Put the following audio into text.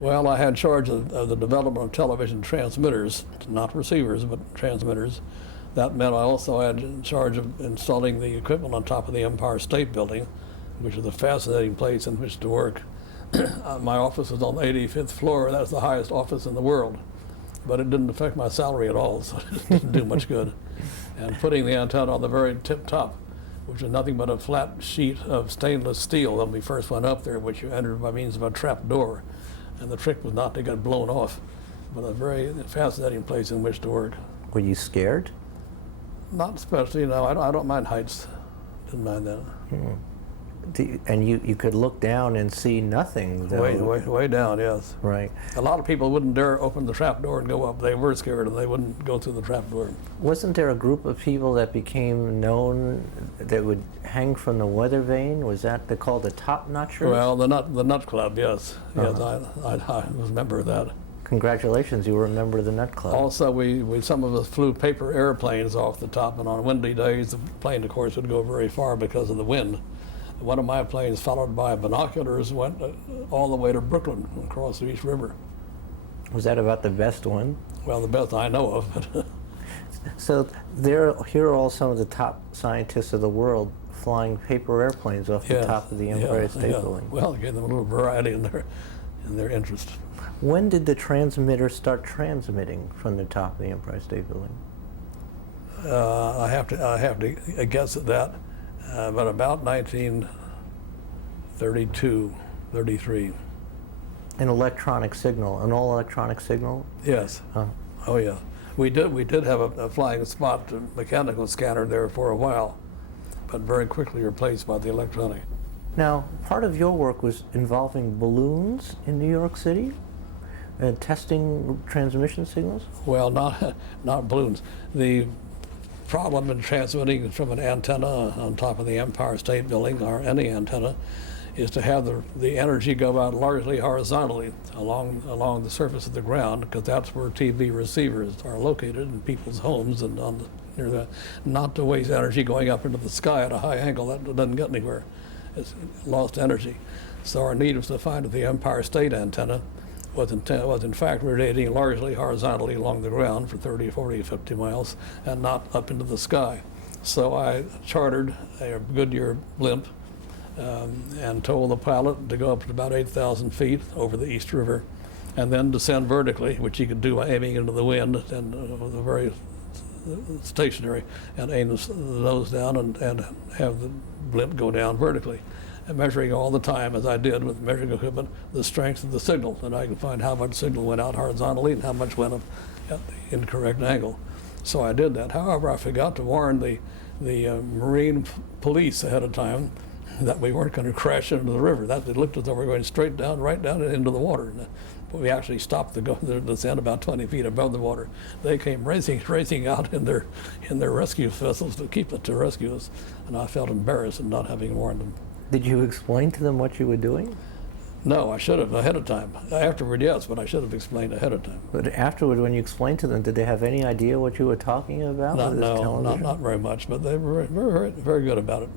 Well, I had charge of the development of television transmitters, not receivers, but transmitters. That meant I also had charge of installing the equipment on top of the Empire State Building, which is a fascinating place in which to work. My office was on the 85th floor. That's the highest office in the world. But it didn't affect my salary at all, so it didn't do much good. And putting the antenna on the very tip top, which is nothing but a flat sheet of stainless steel when we first went up there, which you entered by means of a trap door. And the trick was not to get blown off, but a very fascinating place in which to work. Were you scared? Not especially, no. I don't mind heights. Didn't mind that. And you could look down and see nothing, though. Way down, yes. Right. A lot of people wouldn't dare open the trap door and go up. They were scared and they wouldn't go through the trap door. Wasn't there a group of people that became known that would hang from the weather vane? Was that they called the top notchers? Well, the nut club, yes. Yes, I was a member of that. Congratulations, you were a member of the Nut Club. Also, some of us flew paper airplanes off the top, and on windy days, the plane, of course, would go very far because of the wind. One of my planes, followed by binoculars, went all the way to Brooklyn, across the East River. Was that about the best one? Well, the best I know of. So here are all some of the top scientists of the world flying paper airplanes off the top of the Empire State Building. Well, it gave them a little variety in their interest. When did the transmitter start transmitting from the top of the Empire State Building? I have to guess at that, but about 1932, 33. An electronic signal, an all-electronic signal? Yes. Huh. Oh yeah. We did have a flying spot mechanical scanner there for a while, but very quickly replaced by the electronic. Now, part of your work was involving balloons in New York City, testing transmission signals? Well, not balloons. The problem in transmitting from an antenna on top of the Empire State Building, or any antenna, is to have the energy go out largely horizontally along the surface of the ground, because that's where TV receivers are located in people's homes and near that. Not to waste energy going up into the sky at a high angle. That doesn't get anywhere. It's lost energy. So our need was to find that the Empire State antenna was in fact radiating largely horizontally along the ground for 30, 40, 50 miles and not up into the sky. So I chartered a Goodyear blimp and told the pilot to go up to about 8,000 feet over the East River and then descend vertically, which he could do by aiming into the wind and very stationary, and aim the nose down and have the blimp go down vertically. And measuring all the time, as I did with measuring equipment, the strength of the signal, and I could find how much signal went out horizontally and how much went up at the incorrect angle. So I did that. However, I forgot to warn the Marine police ahead of time that we weren't going to crash into the river. That they looked as though we were going straight down, right down into the water. But we actually stopped the descent about 20 feet above the water. They came racing out in their rescue vessels to rescue us, and I felt embarrassed in not having warned them. Did you explain to them what you were doing? No, I should have ahead of time. Afterward, yes, but I should have explained ahead of time. But afterward, when you explained to them, did they have any idea what you were talking about? Not very much, but they were very, very good about it.